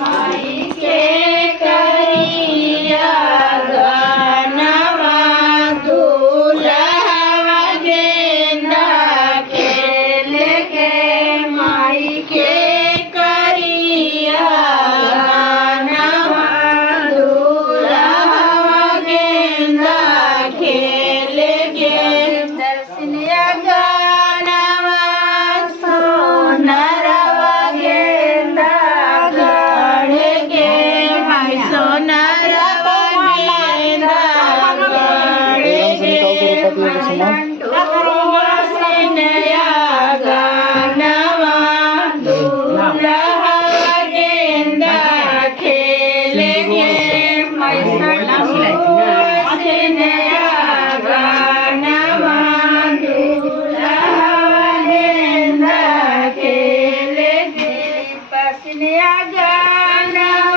माई के करिया गनवा दूल्हा गेंदा खेले के माई के करिया गनवा दूल्हा गेंदा खेले के दर्शनिया गनवा सोनरवा गेंदा गढ़े के माई सोनरवा गेंदा गढ़े के सिनया गनवा दूल्हा गेंदा खेले के माई सिनया गनवा दूल्हा गेंदा खेले के पसनिया गनवा